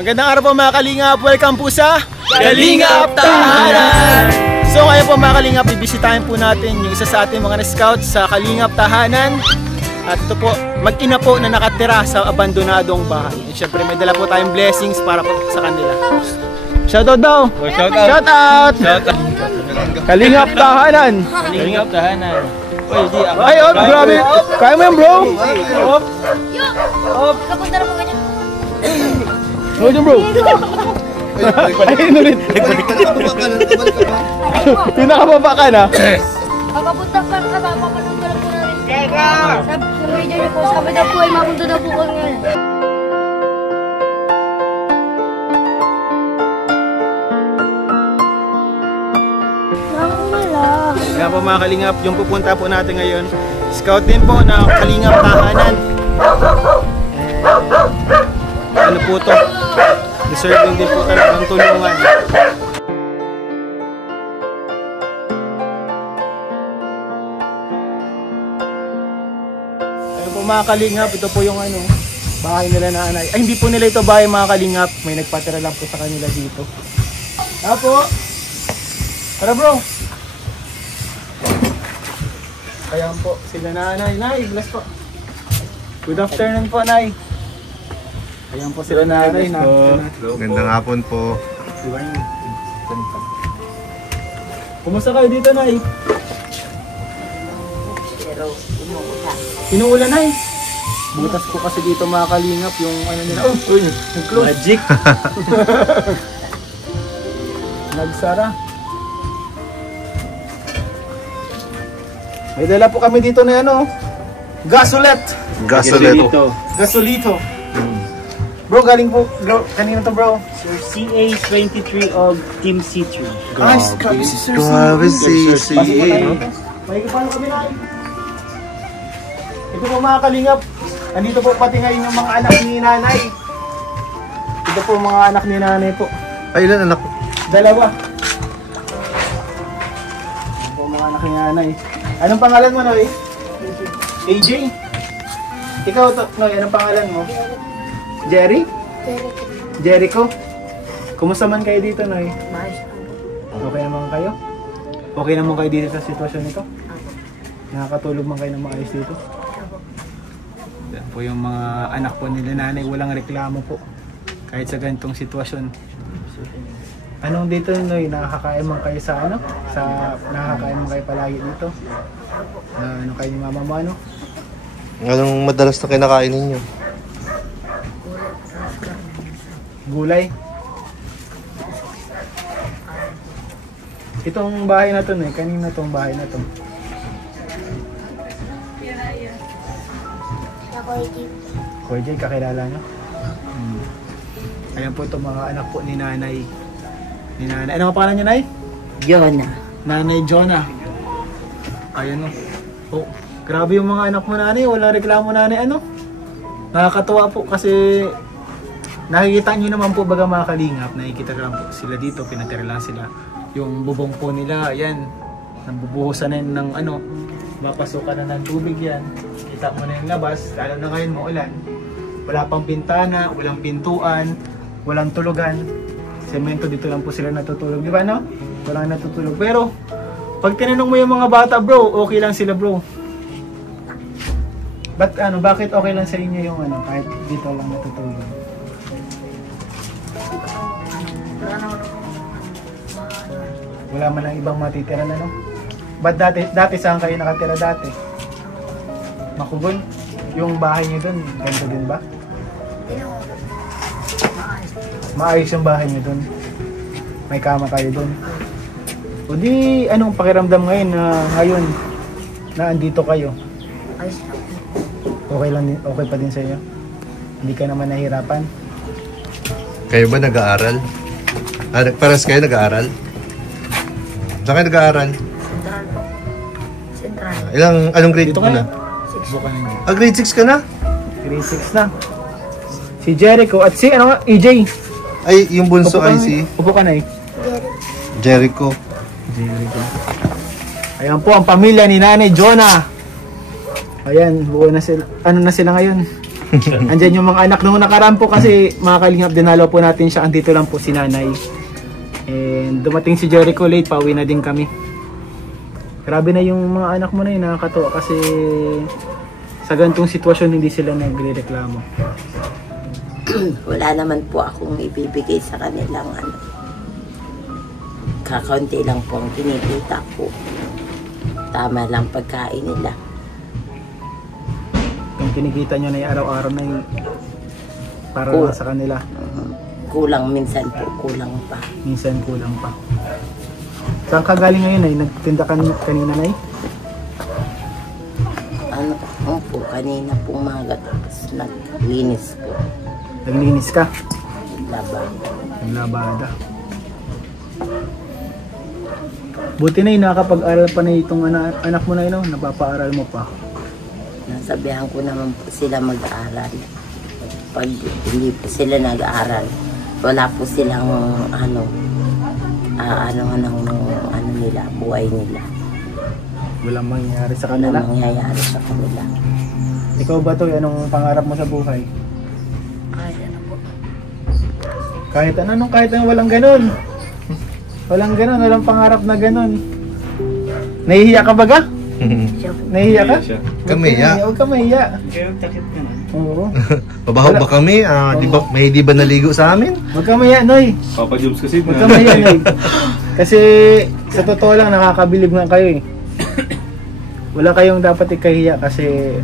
Magandang araw po mga Kalingap. Welcome po sa Kalingap Tahanan. So ngayon po mga Kalingap, bibisitahin po natin yung isa sa ating mga scouts sa Kalingap Tahanan. At ito po, mag-ina po na nakatira sa abandonadong bahay. At syempre may dala po tayong blessings para po sa kanila. Shoutout daw! Shoutout! Kalingap Tahanan! Kalingap Tahanan. Ay, oh, grabe! Kaya mo yan, bro! Kapunta na po ganyan. Hold on, bro! Ayun ulit! Pinakababa ka na? Papapunta pa ka ba? Papanood ko lang po na rin. Sabi sa video niyo po, sabi daw po ay mapunta na po ko ngayon. Kaya po mga Kalingap, yung pupunta po natin ngayon, scout din po na Kalingap Tahanan. Ano po to? Deserving din po talaga ng tulungan. Ayun po mga Kalingap, ito po yung bahay nila na anay. Ay, hindi po nila ito bahay mga Kalingap, may nagpatira lang po sa kanila dito. Tara po! Tara bro! Ayan po, sila nanay. Nay, bless po. Good afternoon po, Nay. Ayan po sila nanay. Gandang hapon po. Kumusta kayo dito, Nay? Inuulan, Nay. Butas po kasi dito mga Kalingap yung ano nila. Oh, nag-close. Magic. Nagsara. May dala po kami dito na gasolete. Gasolito. Bro, galing po, bro, kanina to bro? Sir CA23 of Team C3. Grabe si Sir C. May kapano kami na. Ito po mga Kalingap. Andito po pati ngayon yung mga anak ni nanay. Ito po mga anak ni nanay po. Ay, ilan anak? Dalawa. Ito po mga anak ni nanay. Anong pangalan mo, Noy? AJ? Ikaw, Noy, anong pangalan mo? Jerry? Jericho? Kumusta man kayo dito, Noy? Okay naman kayo? Okay naman kayo dito sa sitwasyon nito? Nakakatulog man kayo ng maayos dito? Yan po yung mga anak po nila nanay, walang reklamo po. Kahit sa ganitong sitwasyon. Anong dito, Noy? Nakakain man kayo sa nakakain man kayo palagi dito? Ano kayo ni mama mo, Anong madalas na kinakain ninyo? Gulay. Itong bahay na to, Noy, kanina tong bahay na to? Kuya Jay, kakilala nyo? Ayan po itong mga anak po ni nanay. Ano ang pangalan niyo, Nay? Jonah. Nanay Jonah. Ayan oh, grabe yung mga anak mo, nanay. Walang reklamo, nanay. Nakakatuwa po kasi nakikita nyo naman po baga mga Kalingap. Nakikita lang po sila dito. Pinatira lang sila. Yung bubong po nila, ayan. Nabubuhusan na yun ng mapasukan na ng tubig yan. Kita mo na yung labas. Lalo na ngayon maulan. Wala pang bintana, walang pintuan, walang tulugan. Semento, dito lang po sila natutulog, di ba, no? Walang natutulog. Pero pag tinanong mo yung mga bata, bro, okay lang sila, bro. Bakit okay lang sa inyo yung kahit dito lang natutulog? Wala man ang ibang matitira na, no? Ba't dati saan kayo nakatira dati? Makugon? Yung bahay niyo dun, ganito din ba? Maayos yung bahay niyo dun. May kama kayo dun. O di, anong pakiramdam ngayon na andito kayo? Okay lang din, okay pa din sa inyo? Hindi ka naman nahirapan? Kayo ba nag-aaral? Paras kayo nag-aaral? Saan kayo nag-aaral? Central. Anong grade mo na? Grade 6 ka na? Grade 6 na. Si Jericho at si EJ. Ay, yung bunso ay si Upo ka na eh. Jericho. Ayan po ang pamilya ni Nanay Jonah. Ayan, buo na sila. Ano na sila ngayon? Andyan yung mga anak nung nakaraan po kasi mga kalingap, dinalaw po natin siya. Andito lang po si nanay. And dumating si Jericho late, pauwi na din kami. Grabe na yung mga anak mo na yun, nakakatuwa kasi sa ganitong sitwasyon hindi sila nagre-reklamo. Wala naman po akong ibibigay sa kanilang ano. Kakaunti lang po ang kinikita ko. Tama lang pagkain nila. Yung kinikita nyo na yung araw-araw na yung para lang sa kanila. Kulang minsan po, kulang pa. Minsan kulang pa. Saan ka galing ngayon ay? Nagtinda ka kanina na Ano po, kanina pong maga tapos naglinis po. Naglinis ka? Laban. Naglabada. Buti na yun, nakakapag-aral pa na itong anak mo na yun, napapaaral mo pa. Nasabihan ko naman po sila mag-aaral. Pag hindi po sila nag-aaral, wala po silang ano nila, buhay nila. Walang mangyayari sa kanila. Walang mangyayari sa kanila. Ikaw ba to? Anong pangarap mo sa buhay? Kahit ano, kahit ano, walang ganun. Walang ganun, walang pangarap na ganun. Nahihiya ka baga? Nahihiya ka? Kamiya. Huwag ka mahiya. Kayo takip naman. Oo. Mabaho ba kami? Di ba naligo sa amin? Huwag ka mahiya, Noy. Papa Jobs kasi. Huwag ka mahiya, Noy. Kasi sa totoo lang, nakakabilib nga kayo eh. Wala kayong dapat ikahiya kasi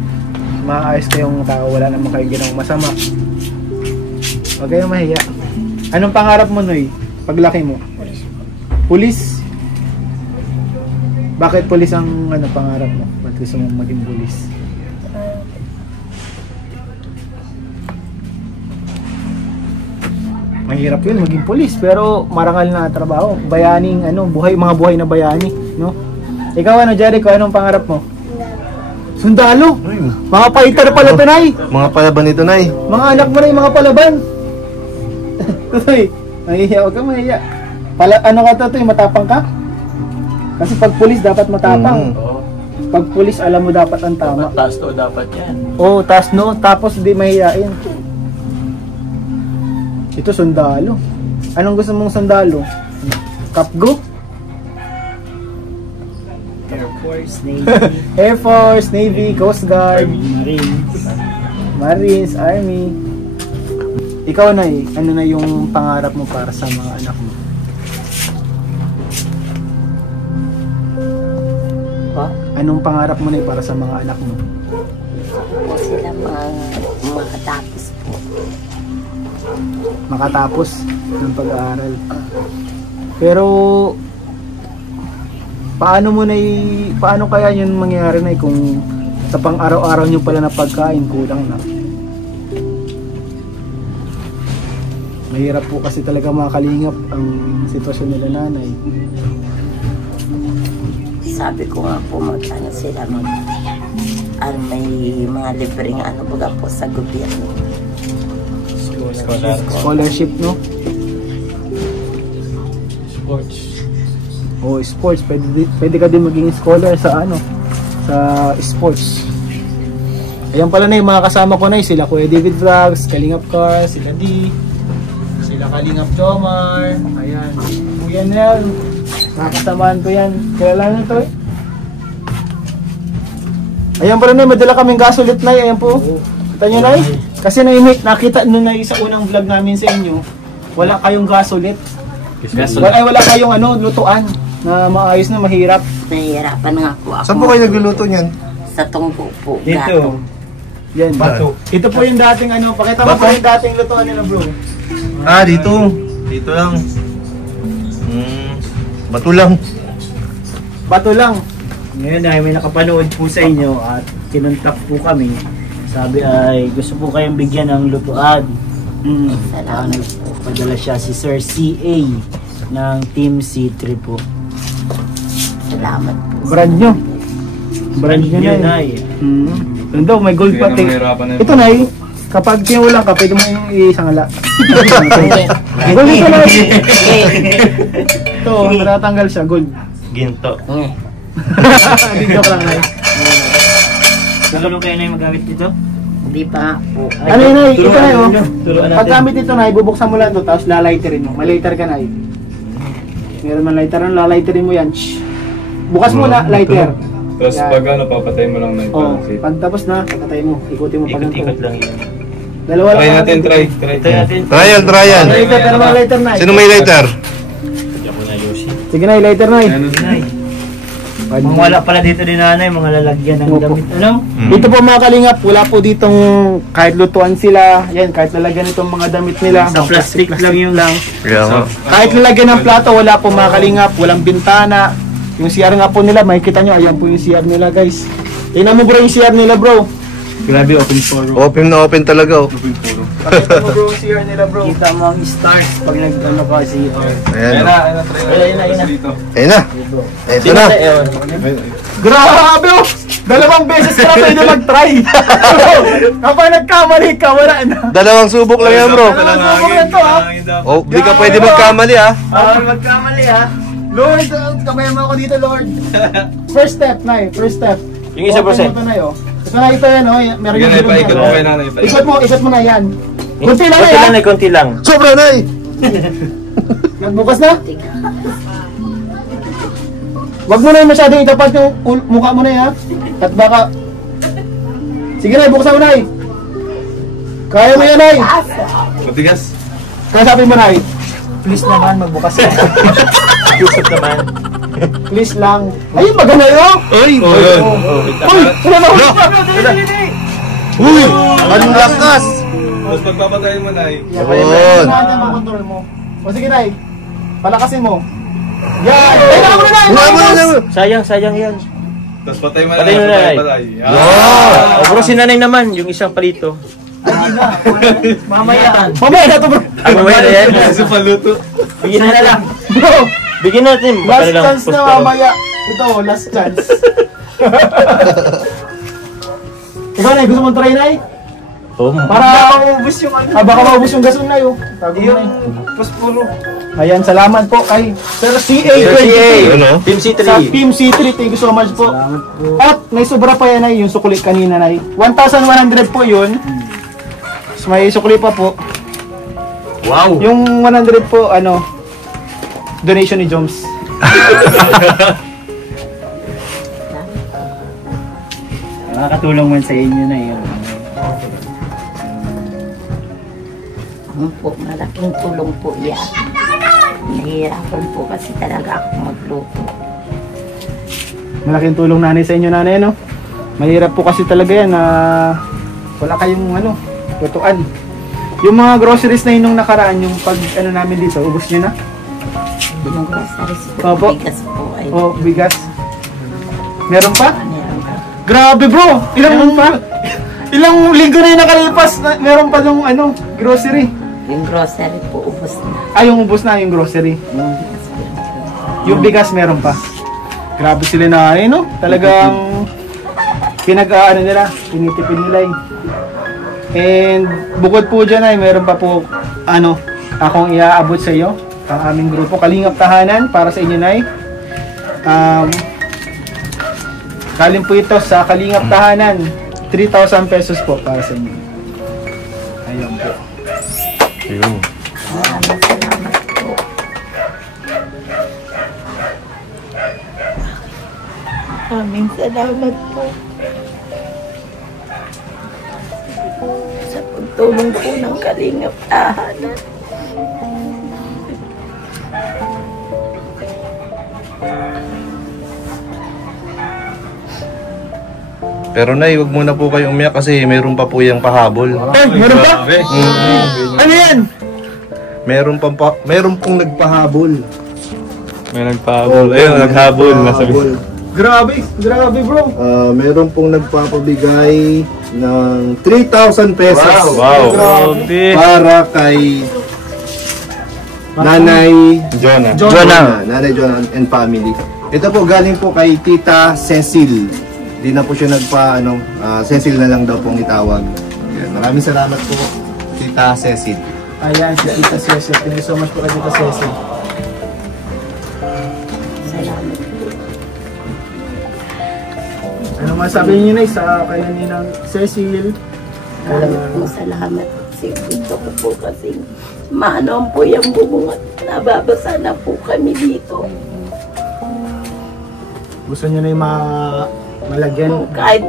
maayos kayong tao. Wala naman kayong ginawang masama. Huwag kayong mahiya. Anong pangarap mo, Noy? Paglaki mo? Pulis? Bakit pulis ang pangarap mo? Ba't gusto mong maging pulis? Mahirap yun maging pulis pero marangal na trabaho. Bayaning buhay, mga buhay na bayani, no? Ikaw Jericho, anong pangarap mo? Sundalo? Mga fighter pala to, Nay. Mga palaban ito, Nay. Mga anak mo na yung mga palaban. Tutoy, mahihiya, huwag ka mahihiya. Ano ka Tutoy, matapang ka? Kasi pag pulis dapat matapang. Pag pulis alam mo dapat ang tama. Taas to dapat yan. Oo, taas no, tapos hindi mahihiyain. Ito sundalo. Anong gusto mong sundalo? Kapgo? Air Force, Navy, Air Force, Navy, Coast Guard, Marines. Marines, Army. Ikaw ano na yung pangarap mo para sa mga anak mo? Anong pangarap mo para sa mga anak mo? Po sila makatapos po. Makatapos ng pag-aaral. Pero paano kaya yun mangyayari na kung sa pang-araw-araw nyo pala na pagkain kulang na? Mahirap po kasi talaga mga kalingap ang sitwasyon nila nanay. Sabi ko nga po sila may mga libreng baga po sa gobyerno. Scholarship, no? Sports. O sports, pwede ka din maging scholar sa sa sports. Ayan pala na yung mga kasama ko na sila Kuya David Vlogs, Kalingap Cars, sila D, sila Kalingap Jomar, ayan, Kuya Nel, nakakasamaan ko yan. Kilala na to eh. Ayan pala na, madala kaming gasolit na ayan po. Kita nyo na kasi nakita nyo na sa unang vlog namin sa inyo, wala kayong gasolit. Wala kayong lutuan na maayos na mahirap. Nahihirapan nga po ako. Saan po kayo nagluluto niyan? Sa tungko po. Dito. Gato. Yan. Bato. Ito po yung dating pakita mo po yung dating lutuan nila bro. Dito. Dito lang. Bato lang. Bato lang. Ngayon ay may nakapanood po sa inyo at kinontak po kami. Sabi ay gusto po kayong bigyan ng lutuan. Salamat po. Padala siya si Sir CA ng Team C3 po. Salamat po. Brand nyo. Brand nyo Yun na ay. Ito may gold Kaya pati. naman nahirapan na yun. Ito na kapag kinulang ka, pwede mo yung isangala. Gold ito na. Ito, natatanggal siya, gold. Ginto. Hindi joke lang ay. Nakulong kayo na yung magamit dito? Hindi pa po. Ano yun, Nay? Ito na yun. Turuan natin. Pagkamit ito, Nay, bubuksan mo lang ito, tapos lalightarin mo. Malighter ka, Nay. Meron man lighter, lalightarin mo yan. Shhh. Bukas mo na, lighter. Tapos Yan. pag ano, papatayin mo lang na ito. Oh, pag tapos na, pagkatay mo, ikutin mo pa ng Ikot-ikot lang yun. Dalawa Try lang. natin, try. Try natin. Trial. Lighter, pero mga lighter, Nay. Sino may lighter? Ako na, Yoshi. Sige, Nay, lighter, Nay. Ano Nay. Mga wala pala dito ni nanay, mga lalagyan ng Opo. damit. Ano? Dito po mga kalingap, wala po ditong kahit lutuan sila, yan, kahit lalagyan itong mga damit nila. Sa plastic lang yung lang. Kaya nga. Kahit lalagyan ng plato, wala po mga kalingap, walang bintana. Yung CR nga po nila, makikita nyo, ayan po yung CR nila guys. Tingnan mo bro yung CR nila bro. Grabe, open for. Open na open talaga oh. Pakita mo bro yung CR nila bro. Kita mo ang stars pag nag-ano ka si Ayan oh. try Ayun na, ayun na. dito. Ayan na. Ito na. Grabe oh! 2 beses ka na pwede mag-try. Kapag nagkamali ka, wala na. 2 subok lang yan bro. Subok lang to, ha? Oh, di ka pwede magkamali ah. magkamali ha. Lord, kamay mo ako dito Lord. First step, Nay, first step. Yung isa, Open mo ito, Nay, oh. Ito na ito yan, oh. Meron Sige yung na, gulong ipaikot yan. mo kay nanay. Ikot mo na yan. Kunti lang Konti yan. lang, konti lang. Sobra na eh. Nagbukas na? Wag mo na yung masyadong itapat yung mukha mo na yan, ha? At baka... Sige na, buksan mo na eh. Kaya mo yan, Nay. Matigas. Kaya sabi mo, Nay. Please naman, magbukas na. Yusuf naman. Please lang. Ayun, maganda yun. Uy! Oh, yun. Uy! Wala na ulit. Uy! Anong lakas? Tapos pagpapatayin mo, Nay. Yun. Kailangan makontrol mo. O sige, Nay. Palakasin mo. Yan! Kailangan mo na, Nay! Wala mo na. Sayang yan. Tapos patay mo na. Patay mo na, Nay. Patay. O, bro, si nanay naman, yung isang palito. Mamaya. Mamaya na to, bro. Mamaya na yan. Kasi paluto. Bigyan na lang. Bro, Bigyan natin. last Baka lang, chance na postpone. mamaya. Ito, last chance. Ikaw, Nay, gusto mong try, Nay? Oh, Para maubos yung ano. Baka maubos yung gasol, Nay, oh. Tago mo, Nay. Ayan, salamat po kay Sir CA22. Ano? Team C3. Sa Team C3, thank you so much po. At may sobra pa yan, Nay, yung sukuli kanina, Nay. 1,100 po yun. So, may sukuli pa po. Wow. Yung 100 po, ano, donation ni Joms. Nakakatulong man sa inyo na yun. Po, malaking tulong po yan. Nahihirapan po kasi talaga ako magluto. Malaking tulong nanay sa inyo, nanay, no? Mahirap po kasi talaga yan na wala kayong, ano, tutuan. Yung mga groceries na yun nung nakaraan, yung pag, ano namin dito, ubos nyo na? Yung groceries po, Opo. bigas po ay O, bigas. Meron pa? meron ka. Grabe, bro! Ilang pa? Ilang linggo na yung nakalipas, meron pa yung, ano, grocery. Yung grocery po, ubos na. Ay, yung ubos na yung grocery. Yung bigas po. Yung bigas meron pa. Grabe sila na, no? Talagang pinag-ano nila, tinitipid nila eh. And bukod po dyan ay meron pa po ano, akong iaabot sa iyo, ang aming grupo Kalingap Tahanan para sa inyo, Nay. Galing po ito sa Kalingap Tahanan, 3,000 pesos po para sa inyo. Ayun po. Yun. Maraming salamat po. Maraming salamat po. Sa pagtulong po ng Kalingap Tahanan. Pero Nay, wag muna po kayo umiyak kasi meron pa po yung pahabol. Meron pa? Ano yan? Meron pong nagpahabol. May nagpahabol. Ayun, naghabol. Nasabi. Grabe, grabe bro. Meron pong nagpapabigay ng 3,000 pesos. Wow. Grabe. Para kay Nanay Jonah. Jonah. Nanay Jonah and family. Ito po galing po kay Tita Cecil. Di na po siya Cecil na lang daw pong itawag. Yan. Maraming salamat po, Tita Cecil. Ayan, si Tita Cecil. Thank you so much po kay Tita Cecil. Salamat po. Ano masabi niyo na sa kanya ni ng Cecil? Maraming salamat. Ito ko po kasi maano po yung bubong at nababasa na po kami dito. Gusto nyo na yung malagyan? Kahit,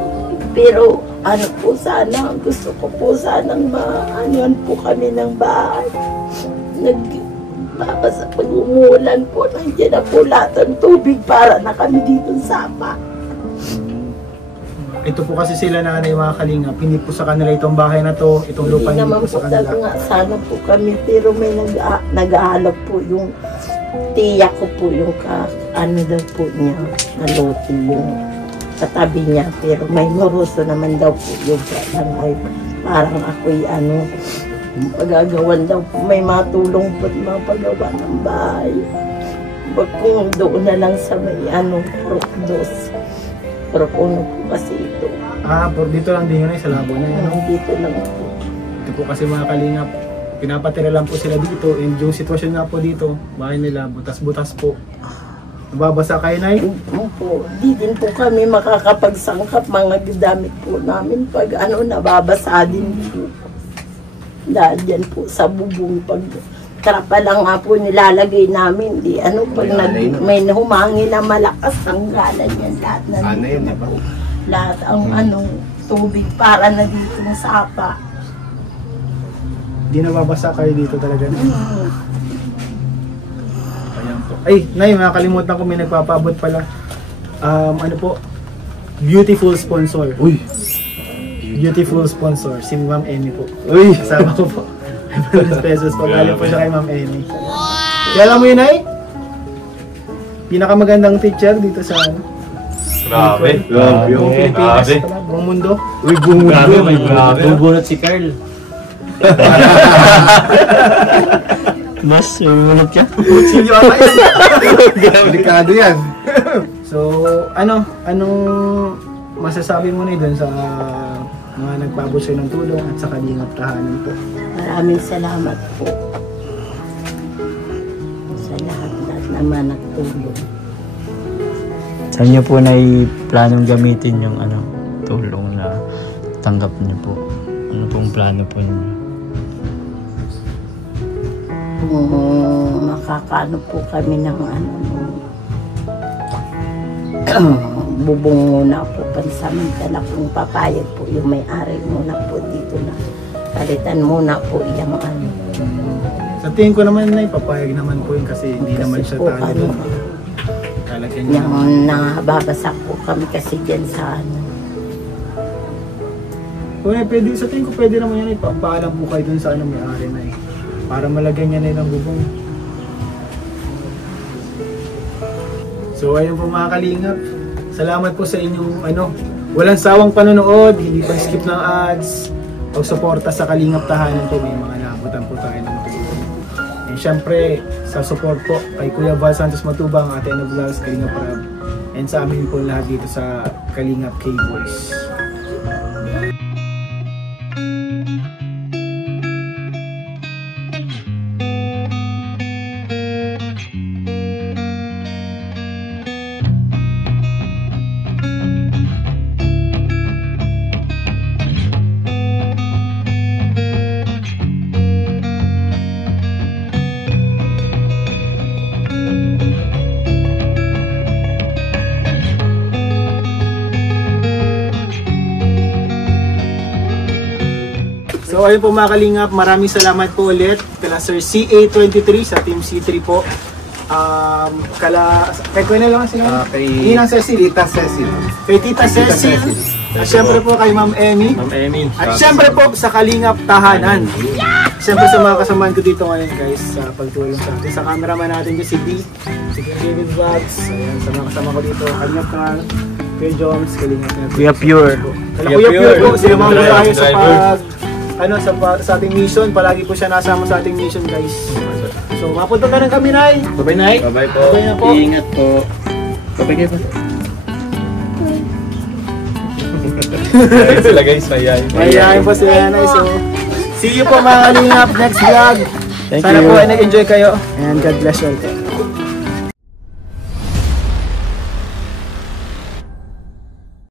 pero ano po sana, gusto ko po sanang maanoan po kami ng bahay. Nagbabasa pag umulan po, nandiyan na po lahat ng tubig para na kami dito sa sapa. Ito po kasi sila na yung mga kalingap. Hindi po sa kanila itong bahay na to, itong lupa Hindi hindi naman po sa kanila. nga sana po kami, pero may nag-aalok po yung tiya ko po yung ano daw po niya, nalote yung katabi niya, pero may moroso naman daw po yung barangay. Parang ako'y ano, pagagawan daw po, may matulong po mga paggawa ng bahay. Wag kung doon na lang sa may ano, Prokdos. Prokono po kasi ito. Por dito lang din yun ay sa labo na yun. Dito lang po. Ito po kasi mga kalingap, pinapatira lang po sila dito. And yung sitwasyon nga po dito, bahay nila, butas-butas po. Nababasa kayo, Nay? Opo, di din po kami makakapagsangkap mga gamit po namin pag ano, nababasa din po. Dahil dyan po sa bubong, pag trapa lang nga po nilalagay namin, di ano, pag may humangin na malakas, tanggalan yan lahat na Ano yun, dito. diba? Lahat ang anong tubig para na dito ng sapa. Di nababasa kayo dito talaga. Ayan po. Ay, Nay, nakalimutan ko, may nagpapabot pala. Ano po? Beautiful sponsor. Uy! Beautiful sponsor. Si Ma'am Amy po. Uy! Kasama ko po. 500 pesos po. Galing po siya kay Ma'am Amy. Kaya alam mo yun, Nay? Pinakamagandang teacher dito sa ano? Grabe. Buong Pilipinas Grabe. pala, buong mundo. Uy, bumundo! Grabe, may grabe. Bubunot si Carl. Mas, bubunot ka? Sinyo ata yan. Delikado yan. So, anong masasabi mo na doon sa mga nagpabot sa'yo ng tulong at sa kalingap tahanan po? Maraming salamat po sa lahat naman nagtulong. Saan niyo po na planong gamitin yung tulong na tanggap niyo po? Ano pong plano po niyo? Kung makakaano po kami ng bubong muna po pansamantala, kung papayag po yung may-ari muna po dito na palitan muna po yung Sa tingin ko naman na papayag naman po yun kasi hindi naman siya po, talo doon. Talagyan niya. yung nababasak po kami kasi dyan sa Pwede, sa tingin ko pwede naman yan ipapaalam po kayo dun sa may-ari na para malagyan niya na yung bubong. So ayun po mga kalingap, salamat po sa inyong walang sawang panonood, hindi pa skip ng ads, pagsuporta sa Kalingap Tahanan po, may mga naabutan po tayo ng tulong. And syempre, sa support po kay Kuya Val Santos Matubang, Ate Ana Vlogs, Kalingap Rab, and sa amin po lahat dito sa Kalingap K-Boys. So ayun po mga kalingap, maraming salamat po ulit kala Sir CA23 sa Team C3 po. Kay Kuya lang sila. Kay Ninang Cecil. Tita Cecil. Kay Tita Cecil. At syempre po kay Ma'am Amy. Ma'am Amy. At syempre po sa Kalingap Tahanan. Syempre sa mga kasamahan ko dito ngayon guys, sa pagtulong sa atin. Sa cameraman natin ko si D, si King David Vlogs. Ayan, sa mga kasama ko dito, Kalingap Kanal, Kuya Jones, Kalingap na. Kuya Pure. Kuya Pure po, sila mga tayo sa sa ating mission. Palagi po siya nasama sa ating mission guys. So mapunta na rin kami, Nay. Bye-bye, Nay. Bye-bye po. Bye na po. Ingat po. Bye-bye kayo po. Sila guys, mayayain. Mayayain po sila, Nay. So see you po mga kalingap next vlog. Thank Sana you. po ay nag-enjoy kayo and God bless you all.